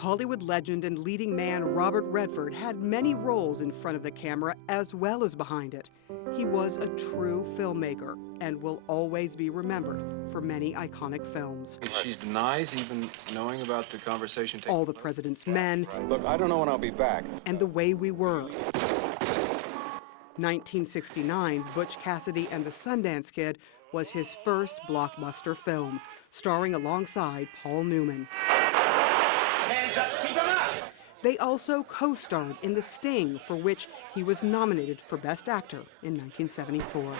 Hollywood legend and leading man Robert Redford had many roles in front of the camera as well as behind it. He was a true filmmaker and will always be remembered for many iconic films. She denies even knowing about the conversation. All the President's Men. Look, I don't know when I'll be back. And The Way We Were. 1969's Butch Cassidy and the Sundance Kid was his first blockbuster film, starring alongside Paul Newman. Hands up, keep them up! They also co-starred in The Sting, for which he was nominated for Best Actor in 1974.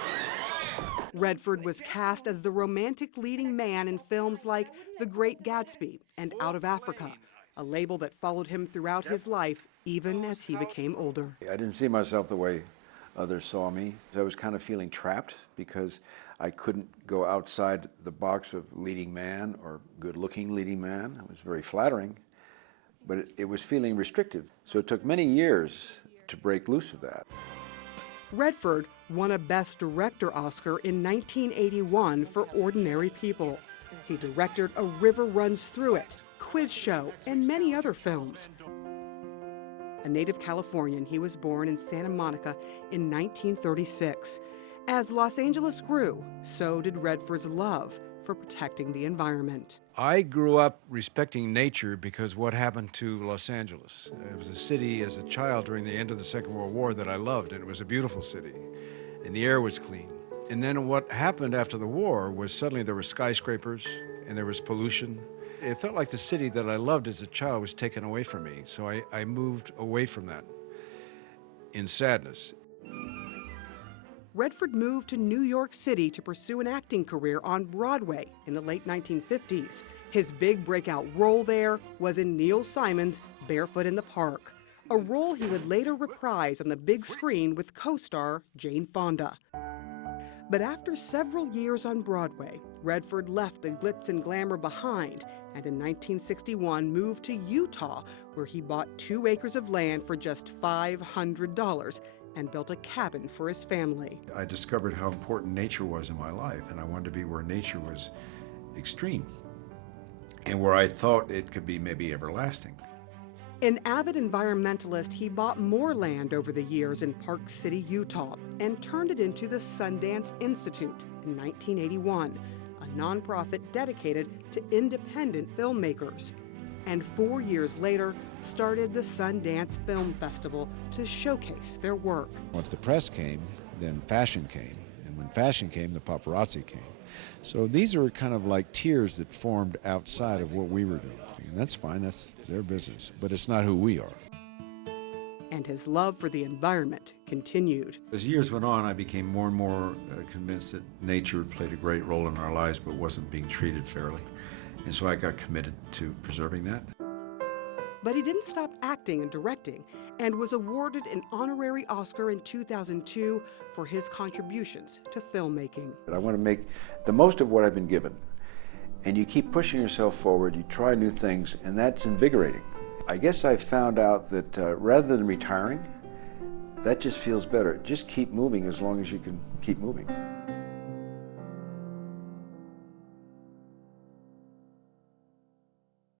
Redford was cast as the romantic leading man in films like The Great Gatsby and Out of Africa, a label that followed him throughout his life, even as he became older. I didn't see myself the way others saw me. I was kind of feeling trapped because I couldn't go outside the box of leading man or good-looking leading man. It was very flattering, but it was feeling restrictive. So it took many years to break loose of that. Redford won a Best Director Oscar in 1981 for Ordinary People. He directed A River Runs Through It, Quiz Show, and many other films. A native Californian, he was born in Santa Monica in 1936. As Los Angeles grew, so did Redford's love for protecting the environment. I grew up respecting nature because what happened to Los Angeles. It was a city as a child during the end of the Second World War that I loved, and it was a beautiful city, and the air was clean. And then what happened after the war was suddenly there were skyscrapers and there was pollution. It felt like the city that I loved as a child was taken away from me, so I moved away from that in sadness. Redford moved to New York City to pursue an acting career on Broadway in the late 1950s. His big breakout role there was in Neil Simon's Barefoot in the Park, a role he would later reprise on the big screen with co-star Jane Fonda. But after several years on Broadway, Redford left the glitz and glamour behind and in 1961 moved to Utah, where he bought 2 acres of land for just $500 and built a cabin for his family. I discovered how important nature was in my life, and I wanted to be where nature was extreme and where I thought it could be maybe everlasting. An avid environmentalist, he bought more land over the years in Park City, Utah, and turned it into the Sundance Institute in 1981, a nonprofit dedicated to independent filmmakers. And 4 years later, started the Sundance Film Festival to showcase their work. Once the press came, then fashion came. And when fashion came, the paparazzi came. So these are kind of like tiers that formed outside of what we were doing. And that's fine, that's their business, but it's not who we are. And his love for the environment continued. As years went on, I became more and more convinced that nature played a great role in our lives but wasn't being treated fairly. And so I got committed to preserving that. But he didn't stop acting and directing and was awarded an honorary Oscar in 2002 for his contributions to filmmaking. I want to make the most of what I've been given. And you keep pushing yourself forward, you try new things, and that's invigorating. I guess I found out that rather than retiring, that just feels better. Just keep moving as long as you can keep moving.